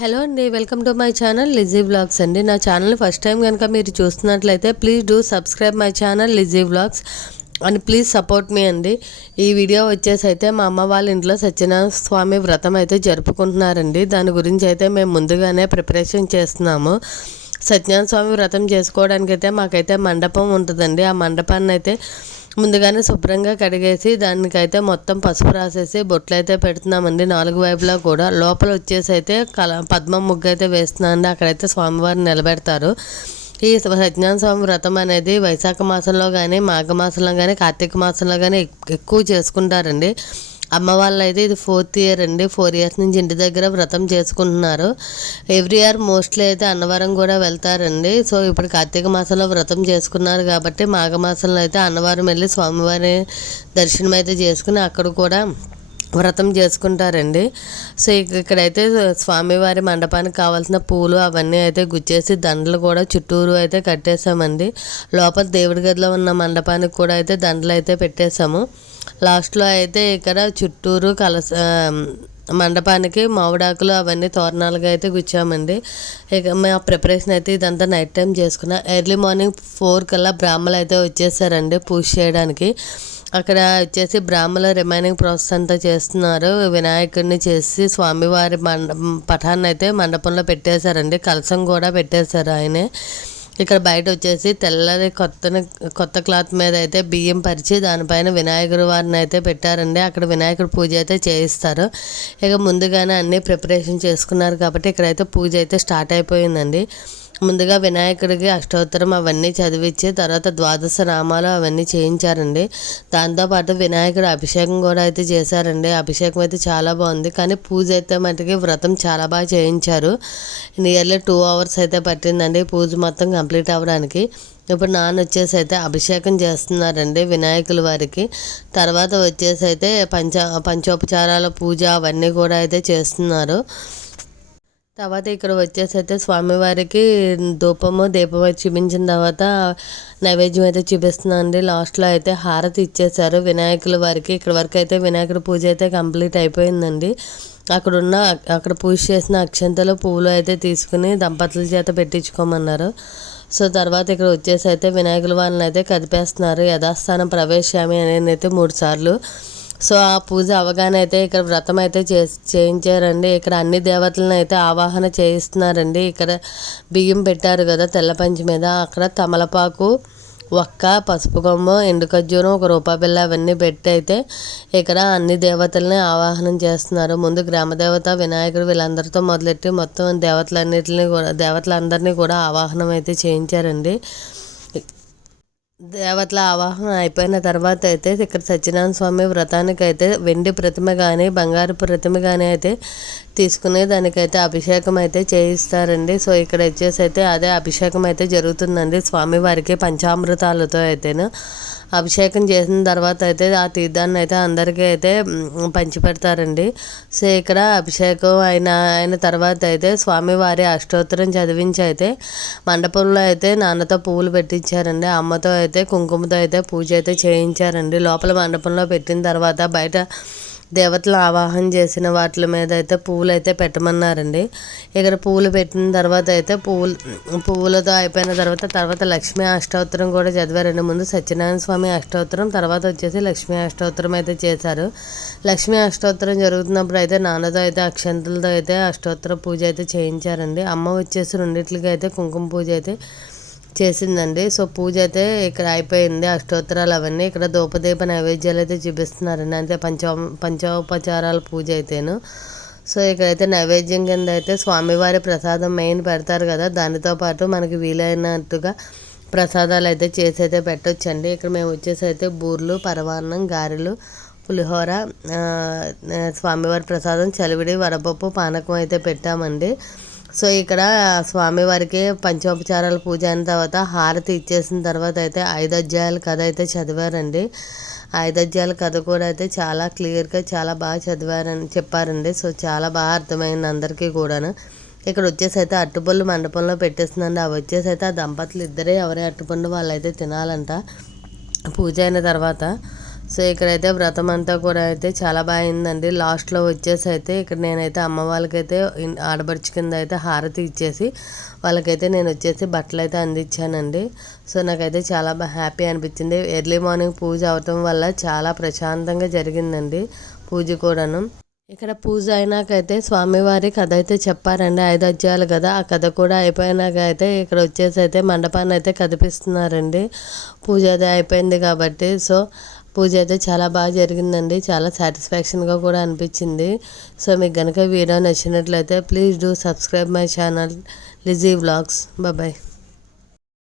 Hello అండి welcome to my channel Lizzy vlogs అండి. నా ఛానల్ ఫస్ట్ టైం కనుక మీరు చూస్తున్నట్లయితే please do subscribe my channel Lizzy vlogs and please support మీ అండి. ఈ వీడియో వచ్చేసి అయితే మా అమ్మ వాళ్ళ ఇంట్లో సత్యనారాయణ స్వామి వ్రతం అయితే జరుపుకుంటున్నారండి. దాని గురించి అయితే మేము ముందుగానే ప్రిపరేషన్ చేస్తున్నాము. సత్యనారాయణ స్వామి వ్రతం చేసుకోవడానికి అయితే మాకైతే మండపం ఉంటుందండి. ఆ మండపాన్ని అయితే ముందుగానే శుభ్రంగా కడిగేసి దానికైతే మొత్తం పసుపు రాసేసి బొట్లు అయితే పెడుతున్నామండి. నాలుగు వైపులా కూడా. లోపల వచ్చేసి అయితే కల పద్మం ముగ్గు అయితే వేస్తున్నామండి అక్కడైతే స్వామివారిని నిలబెడతారు. ఈ సత్యనారాయణ స్వామి వ్రతం అనేది వైశాఖ మాసంలో కానీ మాఘ మాసంలో కానీ కార్తీక మాసంలో కానీ ఎక్కువ చేసుకుంటారండి. అమ్మ వాళ్ళు అయితే ఇది ఫోర్త్ ఇయర్ అండి. ఫోర్ ఇయర్స్ నుంచి ఇంటి దగ్గర వ్రతం చేసుకుంటున్నారు. ఎవ్రీ ఇయర్ మోస్ట్లీ అయితే అన్నవరం కూడా వెళ్తారండి. సో ఇప్పుడు కార్తీక మాసంలో వ్రతం చేసుకున్నారు కాబట్టి మాఘమాసంలో అయితే అన్నవరం వెళ్ళి స్వామివారి దర్శనం అయితే చేసుకుని అక్కడ కూడా వ్రతం చేసుకుంటారండి. సో ఇక్కడైతే స్వామివారి మండపానికి కావాల్సిన పూలు అవన్నీ అయితే గుచ్చేసి దండలు కూడా చుట్టూరు అయితే కట్టేసామండి లోపల దేవుడి గదిలో ఉన్న మండపానికి కూడా అయితే దండలు అయితే పెట్టేశాము. లాస్ట్లో అయితే ఇక్కడ చుట్టూరు కలస మండపానికి మామిడాకులు అవన్నీ తోరణాలుగా అయితే గుచ్చామండి. ఇక మా ప్రిపరేషన్ అయితే ఇదంతా నైట్ టైం చేసుకున్నా. ఎర్లీ మార్నింగ్ ఫోర్ కల్లా బ్రాహ్మలు అయితే వచ్చేసారండి పూజ చేయడానికి. అక్కడ వచ్చేసి బ్రాహ్మల రిమైనింగ్ ప్రాసెస్ అంతా చేస్తున్నారు. వినాయకుడిని చేసి స్వామివారి మండ పఠాన్ని అయితే మండపంలో పెట్టేశారండి. కలసం కూడా పెట్టేశారు ఆయనే. ఇక్కడ బయట వచ్చేసి తెల్లది కొత్త కొత్త క్లాత్ మీద అయితే బియ్యం పరిచి దానిపైన వినాయకుడు వారిని అయితే పెట్టారండి. అక్కడ వినాయకుడు పూజ అయితే చేయిస్తారు. ఇక ముందుగానే అన్నీ ప్రిపరేషన్ చేసుకున్నారు కాబట్టి ఇక్కడైతే పూజ అయితే స్టార్ట్ అయిపోయిందండి. ముందుగా వినాయకుడికి అష్టోత్తరం అవన్నీ చదివించి తర్వాత ద్వాదశ నామాలు అవన్నీ చేయించారండి. దాంతోపాటు వినాయకుడు అభిషేకం కూడా అయితే చేశారండి. అభిషేకం అయితే చాలా బాగుంది. కానీ పూజ అయితే మటుకి వ్రతం చాలా బాగా చేయించారు. నియర్లీ టూ అవర్స్ అయితే పట్టిందండి పూజ మొత్తం కంప్లీట్ అవ్వడానికి. ఇప్పుడు నాన్న వచ్చేసి అయితే అభిషేకం చేస్తున్నారండి వినాయకుల వారికి. తర్వాత వచ్చేసి అయితే పంచ పంచోపచారాల పూజ అవన్నీ కూడా అయితే చేస్తున్నారు. తర్వాత ఇక్కడ వచ్చేసి అయితే స్వామివారికి ధూపము దీపం చూపించిన తర్వాత నైవేద్యం అయితే చూపిస్తున్నానండి లాస్ట్లో అయితే హారతి ఇచ్చేసారు వినాయకుల వారికి ఇక్కడ వరకు అయితే వినాయకుడి పూజ అయితే కంప్లీట్ అయిపోయిందండి. అక్కడ ఉన్న అక్కడ పూజ చేసిన అక్షంతలు పువ్వులు అయితే తీసుకుని దంపతుల చేత పెట్టించుకోమన్నారు. సో తర్వాత ఇక్కడ వచ్చేసి అయితే వినాయకుల వారిని అయితే కదిపేస్తున్నారు. యథాస్థానం ప్రవేశామి అనేది అయితే మూడు సార్లు సో ఆ పూజ అవగానే అయితే ఇక్కడ వ్రతం అయితే చే చేయించారండి. ఇక్కడ అన్ని దేవతలను అయితే ఆవాహన చేయిస్తున్నారండి. ఇక్కడ బియ్యం పెట్టారు కదా తెల్లపంచి మీద. అక్కడ తమలపాకు ఒక్క పసుపు కొమ్మ ఎండు ఖర్జూరం ఒక రూపాయి బిల్ల అవన్నీ పెట్టి అయితే ఇక్కడ అన్ని దేవతల్ని ఆవాహనం చేస్తున్నారు. ముందు గ్రామదేవత వినాయకుడు వీళ్ళందరితో మొదలెట్టి మొత్తం దేవతలన్నిటిని కూడా దేవతలందరినీ కూడా ఆవాహనం అయితే చేయించారండి. దేవతల ఆవాహన అయిపోయిన తర్వాత అయితే ఇక్కడ సత్యనారాయణ స్వామి వ్రతానికి అయితే వెండి ప్రతిమ కానీ బంగారు ప్రతిమ కానీ అయితే తీసుకునే దానికైతే అభిషేకం అయితే చేయిస్తారండి. సో ఇక్కడ వచ్చేసి అయితే అదే అభిషేకం అయితే జరుగుతుందండి. స్వామివారికి పంచామృతాలతో అయితేను. అభిషేకం చేసిన తర్వాత అయితే ఆ తీర్థాన్ని అయితే అందరికీ అయితే పంచిపెడతారండి. సో ఇక్కడ అభిషేకం అయిన అయిన తర్వాత అయితే స్వామివారి అష్టోత్తరం చదివించి అయితే మండపంలో అయితే నాన్నతో పువ్వులు పెట్టించారండి. అమ్మతో అయితే కుంకుమతో అయితే పూజ అయితే చేయించారండి. లోపల మండపంలో పెట్టిన తర్వాత బయట దేవతలు ఆవాహన చేసిన వాటి మీద అయితే పువ్వులు అయితే పెట్టమన్నారండి. ఇక్కడ పువ్వులు పెట్టిన తర్వాత అయితే పువ్వులు పువ్వులతో అయిపోయిన తర్వాత తర్వాత లక్ష్మీ అష్టోత్తరం కూడా చదివారండి. ముందు సత్యనారాయణ స్వామి అష్టోత్తరం తర్వాత వచ్చేసి లక్ష్మీ అష్టోత్తరం అయితే చేశారు. లక్ష్మీ అష్టోత్తరం జరుగుతున్నప్పుడు అయితే నాన్నతో అయితే అక్షంతలతో అయితే అష్టోత్తర పూజ అయితే చేయించారండి. అమ్మ వచ్చేసి రెండింటికి అయితే కుంకుమ పూజ అయితే చేసిందండి. సో పూజ అయితే ఇక్కడ అయిపోయింది. అష్టోత్తరాలు అవన్నీ. ఇక్కడ ధూపదీప నైవేద్యాలు అయితే చూపిస్తున్నారండి. అంటే పంచ పంచోపచారాల పూజ అయితేను. సో ఇక్కడైతే నైవేద్యం కింద అయితే స్వామివారి ప్రసాదం మెయిన్ పెడతారు కదా. దానితో పాటు మనకి వీలైనట్టుగా ప్రసాదాలు అయితే చేసి అయితే పెట్టొచ్చండి. ఇక్కడ మేము వచ్చేసి అయితే బూర్లు పరవాన్నం గారెలు పులిహోర స్వామివారి ప్రసాదం చలివిడి వడపప్పు పానకం అయితే పెట్టామండి. సో ఇక్కడ స్వామివారికి పంచోపచారాల పూజ అయిన తర్వాత హారతి ఇచ్చేసిన తర్వాత అయితే ఐదు అధ్యాయాల కథ అయితే చదివారండి. ఐదు అధ్యాయాల కథ కూడా అయితే చాలా క్లియర్గా చాలా బాగా చదివారని చెప్పారండి. సో చాలా బాగా అర్థమైంది అందరికీ కూడాను. ఇక్కడ వచ్చేసి అయితే అట్టుపళ్ళు మండపంలో పెట్టేస్తుందండి. అవి వచ్చేసి అయితే ఆ దంపతులు ఇద్దరే ఎవరే అట్టుపండు వాళ్ళు అయితే తినాలంట. పూజ అయిన తర్వాత సో ఇక్కడైతే వ్రతం అంతా కూడా అయితే చాలా బాగా అయిందండి. లాస్ట్లో వచ్చేసి అయితే ఇక్కడ నేనైతే అమ్మ వాళ్ళకైతే ఇన్- కింద అయితే హారతి ఇచ్చేసి వాళ్ళకైతే నేను వచ్చేసి బట్టలు అయితే అందించానండి. సో నాకైతే చాలా బాగా హ్యాపీ అనిపించింది. ఎర్లీ మార్నింగ్ పూజ అవటం వల్ల చాలా ప్రశాంతంగా జరిగిందండి పూజ కూడాను. ఇక్కడ పూజ అయినాకైతే స్వామివారి కథ అయితే చెప్పారండి ఐదు అధ్యాయాలు కదా. ఆ కథ కూడా అయిపోయినాక అయితే ఇక్కడ వచ్చేసి అయితే మండపాన్ని అయితే కదిపిస్తున్నారండి. పూజ అయితే అయిపోయింది కాబట్టి. సో పూజ అయితే చాలా బాగా జరిగిందండి. చాలా సాటిస్ఫాక్షన్గా కూడా అనిపించింది. సో మీకు కనుక వీడియో నచ్చినట్లయితే please do subscribe my channel Lizzy vlogs bye